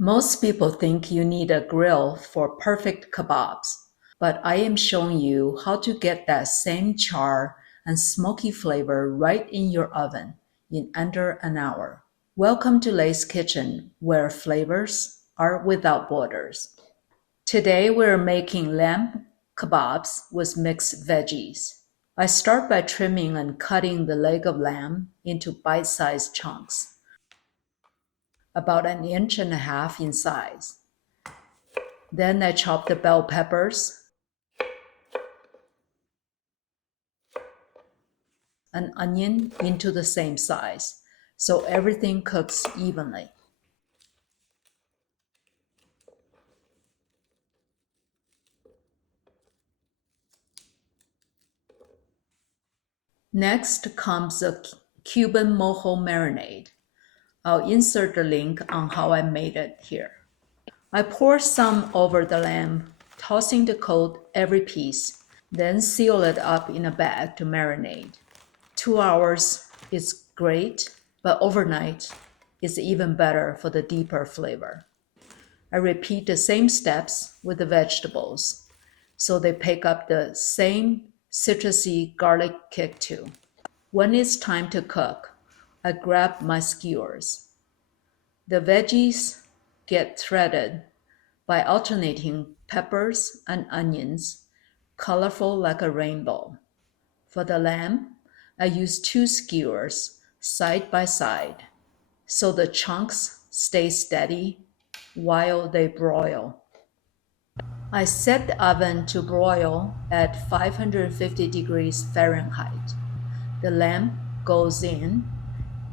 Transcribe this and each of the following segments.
Most people think you need a grill for perfect kebabs, but I am showing you how to get that same char and smoky flavor right in your oven in under an hour. Welcome to Lay's Kitchen, where flavors are without borders. Today we're making lamb kebabs with mixed veggies. I start by trimming and cutting the leg of lamb into bite-sized chunks, about 1.5 inches in size. Then I chop the bell peppers and onion into the same size, so everything cooks evenly. Next comes the Cuban Mojo marinade. I'll insert the link on how I made it here. I pour some over the lamb, tossing the coat every piece, then seal it up in a bag to marinate. 2 hours is great, but overnight is even better for the deeper flavor. I repeat the same steps with the vegetables, so they pick up the same citrusy garlic kick too. When it's time to cook, I grab my skewers. The veggies get threaded by alternating peppers and onions, colorful like a rainbow. For the lamb, I use 2 skewers side by side, so the chunks stay steady while they broil. I set the oven to broil at 550 degrees Fahrenheit. The lamb goes in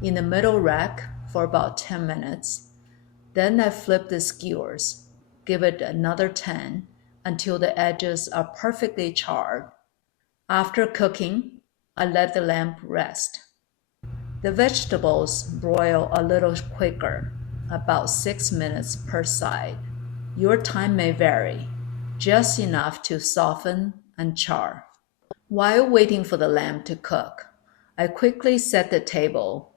the middle rack for about 10 minutes. Then I flip the skewers, give it another 10 until the edges are perfectly charred. After cooking, I let the lamb rest. The vegetables broil a little quicker, about 6 minutes per side. Your time may vary, just enough to soften and char. While waiting for the lamb to cook, I quickly set the table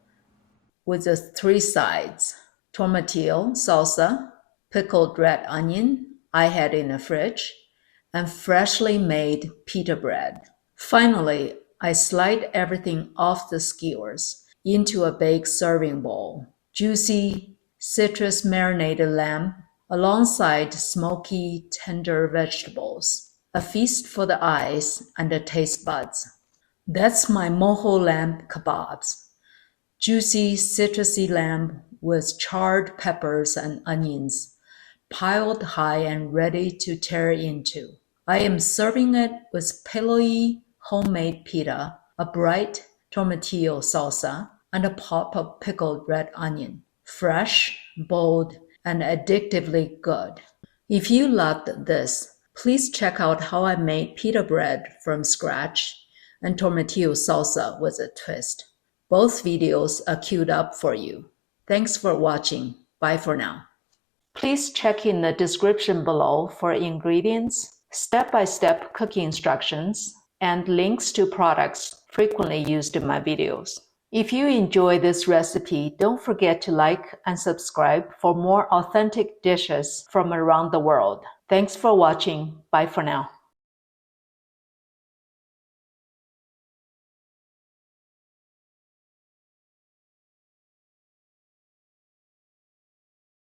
with the 3 sides: tomatillo salsa, pickled red onion I had in the fridge, and freshly made pita bread. Finally, I slide everything off the skewers into a big serving bowl. Juicy, citrus marinated lamb alongside smoky, tender vegetables. A feast for the eyes and the taste buds. That's my mojo lamb kebabs. Juicy, citrusy lamb with charred peppers and onions, piled high and ready to tear into. I am serving it with pillowy homemade pita, a bright tomatillo salsa, and a pop of pickled red onion. Fresh, bold, and addictively good. If you loved this, please check out how I made pita bread from scratch and tomatillo salsa with a twist. Both videos are queued up for you. Thanks for watching. Bye for now. Please check in the description below for ingredients, step-by-step cooking instructions, and links to products frequently used in my videos. If you enjoy this recipe, don't forget to like and subscribe for more authentic dishes from around the world. Thanks for watching. Bye for now.